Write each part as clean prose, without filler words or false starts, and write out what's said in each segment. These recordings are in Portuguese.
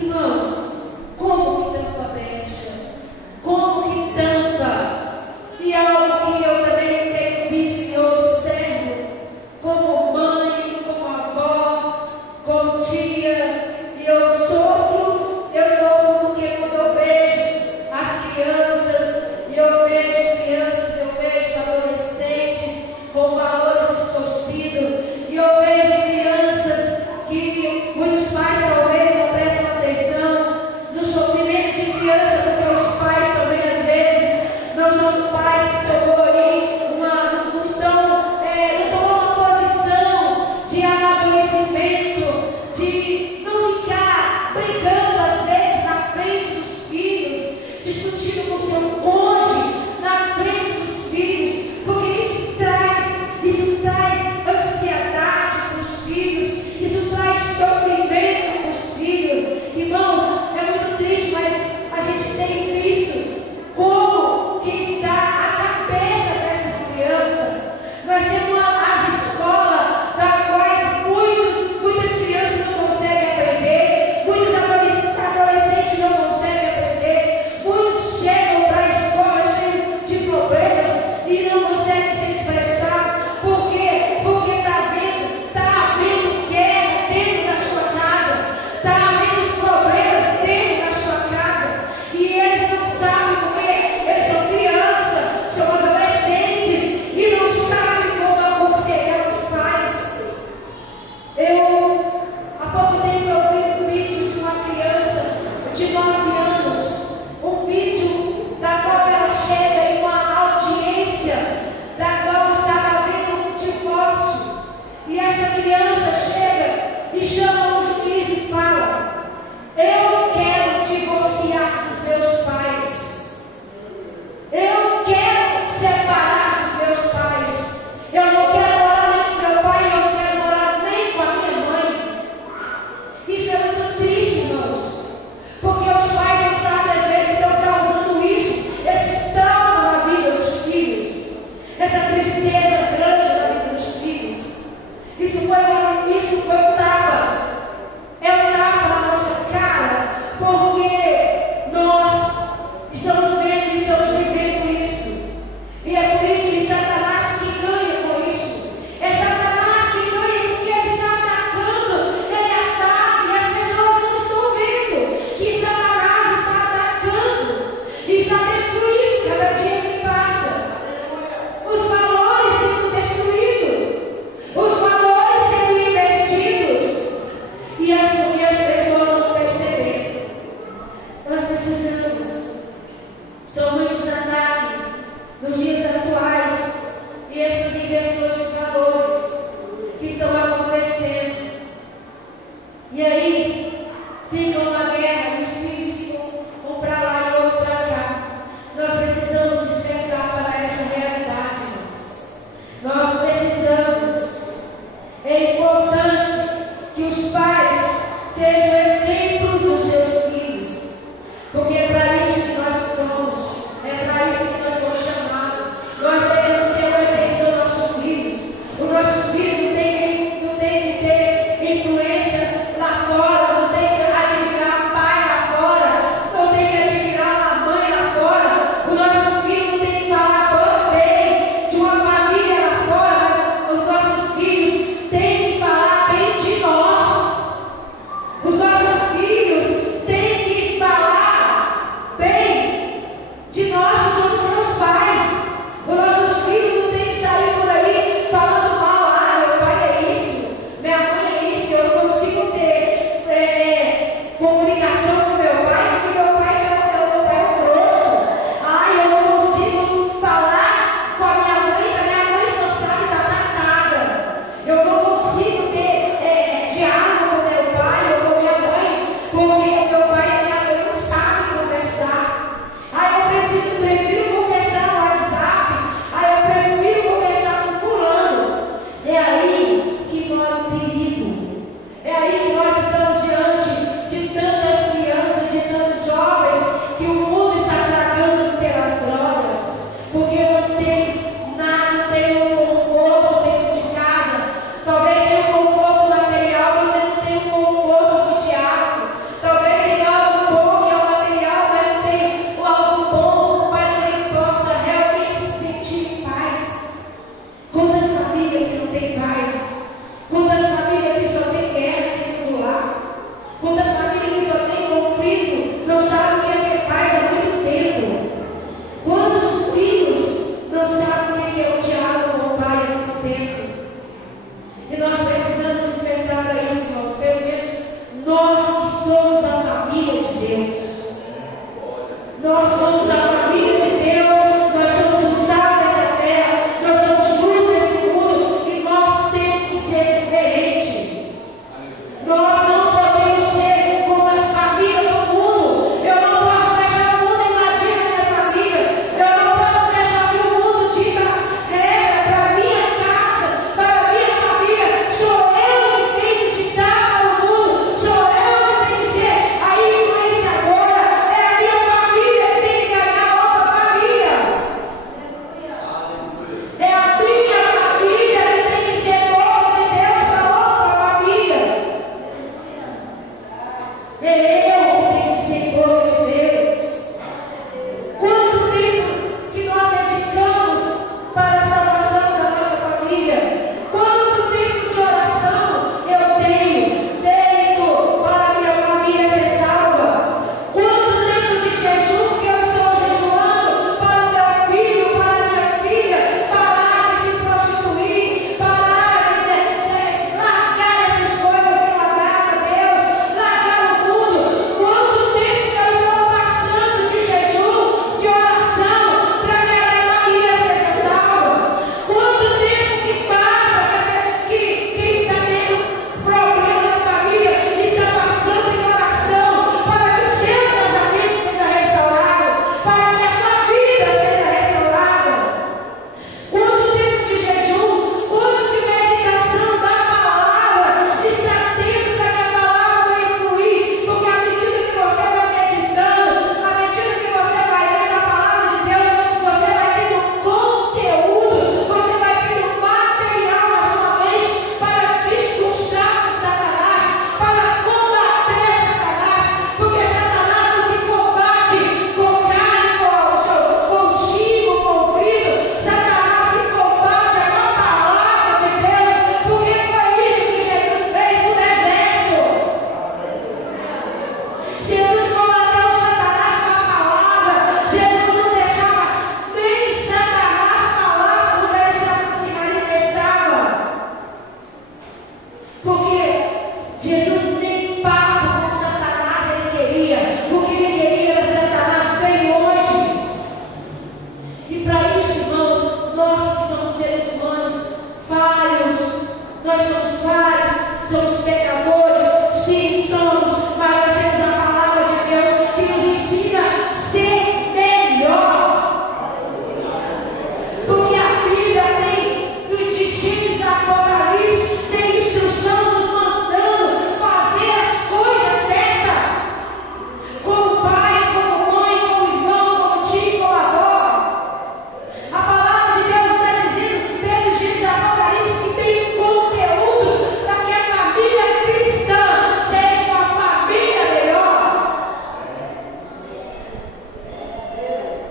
Irmãos, como que tampa a brecha? Como que tampa? E algo que eu também tenho visto e observo, como mãe, como avó, como tia, e eu sofro porque quando eu vejo as crianças, e eu vejo crianças, eu vejo adolescentes com valores distorcidos, e eu vejo crianças que muitos pais talvez não prestam atenção,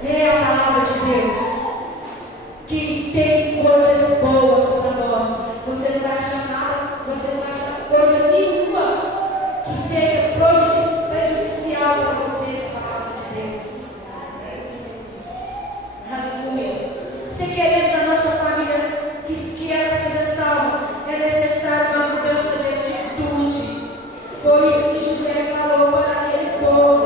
É a palavra de Deus que tem coisas boas para nós. Você não vai achar nada, você não vai achar coisa nenhuma que seja prejudicial para você, a palavra de Deus. Aleluia. Você querendo a nossa família que ela seja salva, é necessário uma mudança de atitude. Foi isso que José falou para aquele povo.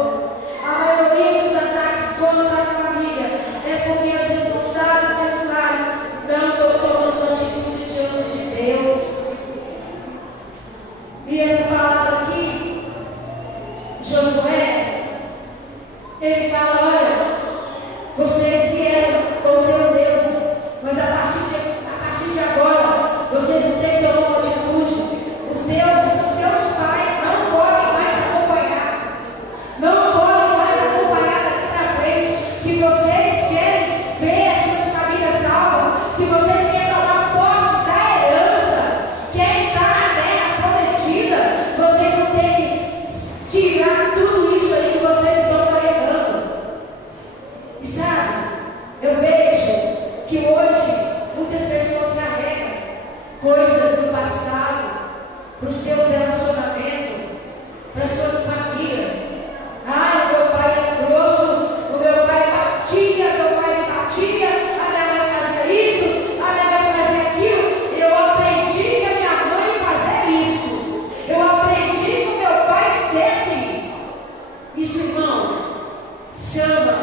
A maioria dos ataques contra a família é porque os responsáveis pelos lares não estão tomando atitude diante de Deus. E essa palavra aqui, Josué, ele fala: olha, vocês vieram com seus deuses, mas a partir de agora, vocês não têm que tomar uma atitude. Os deuses dos seus pais não podem mais acompanhar. Não podem mais acompanhar daqui para frente. Se vocês querem ver as suas famílias salvas, se vocês querem tomar posse da herança, querem estar na terra prometida, vocês vão ter que tirar tudo isso aí que vocês estão carregando. E sabe, eu vejo que hoje muitas pessoas carregam coisas do passado para os seus relacionamentos, para as suas famílias. Ah, o meu pai é grosso, o meu pai batia, meu pai me batia, a minha mãe fazia isso, a minha mãe fazia aquilo. Eu aprendi com a minha mãe fazer isso. Eu aprendi com meu pai ser assim. Isso, irmão, chama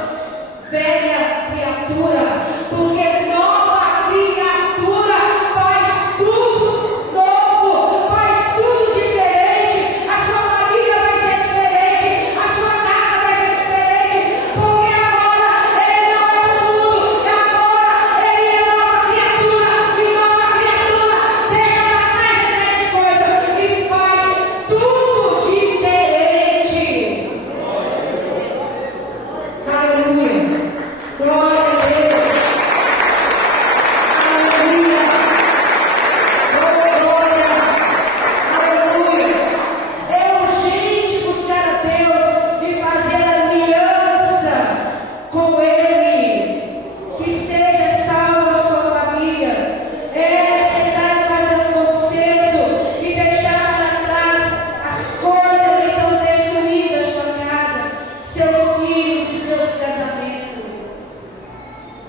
velha criatura, porque nova criatura faz tudo novo, faz tudo diferente. A sua família vai ser diferente, a sua casa vai ser diferente, porque agora ele não é do mundo, agora ele é nova criatura, e nova criatura deixa para trás essas coisas e faz tudo diferente. Aleluia. Glória a Deus. Aleluia. Oh, glória. Aleluia. É urgente buscar a Deus e fazer aliança com Ele. Que seja salva a sua família. É necessário fazer um conserto e deixar para trás as coisas que estão destruídas na sua casa, seus filhos e seus casamentos.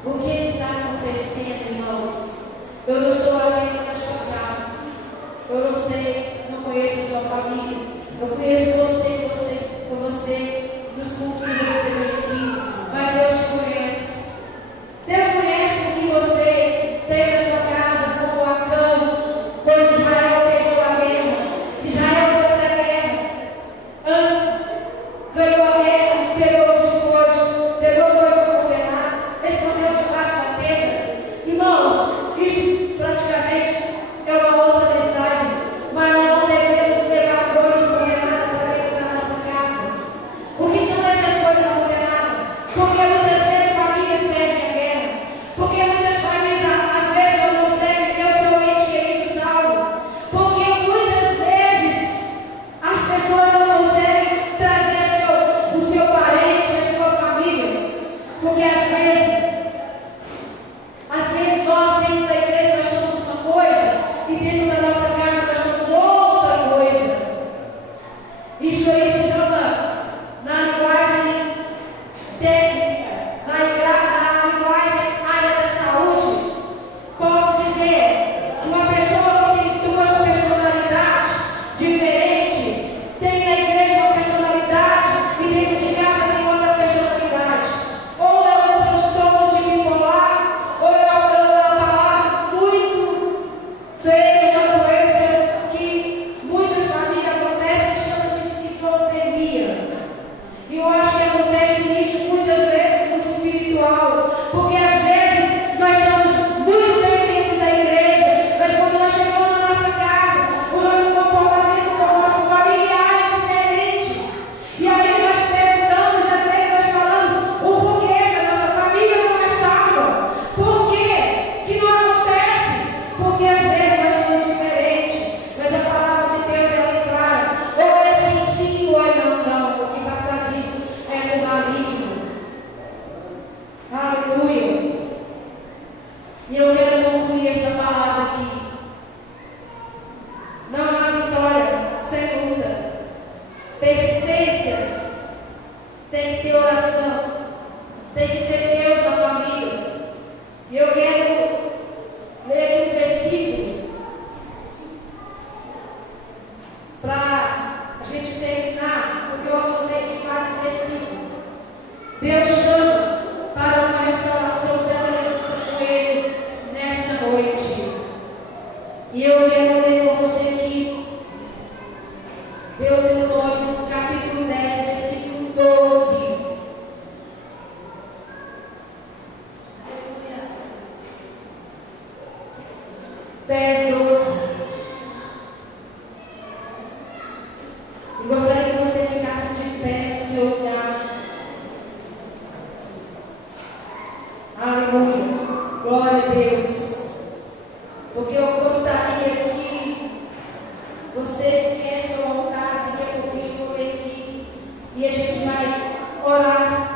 O que está acontecendo, irmãos? Eu não estou olhando na sua casa. Eu não sei, não conheço a sua família. Eu conheço você nos cultos que você veio aqui. Mas Deus te conhece. Deus conhece o que você tem na sua casa, como Acã, quando Israel perdeu a guerra. Israel foi para a guerra. Antes, ganhou a guerra, pegou o despojo, pegou coisas condenadas, escondeu debaixo da pedra. Irmãos, isso praticamente é uma outra mensagem, mas nós não devemos levar coisas condenadas para dentro da nossa casa. Porque são essas coisas tem que ter oração, tem que ter Deus na família. E eu quero ler aqui um versículo para a gente terminar, porque eu vou ler aqui 4 versículos. Deus chama para uma restauração de aliança com Ele nesta noite. E eu quero ler com você aqui Deuteronômio capítulo 10, versículo 12. E gostaria que você ficasse de pé, se olhar. Aleluia. Glória a Deus. Porque eu gostaria que vocês viessem ao altar daqui a pouquinho aqui. E a gente vai orar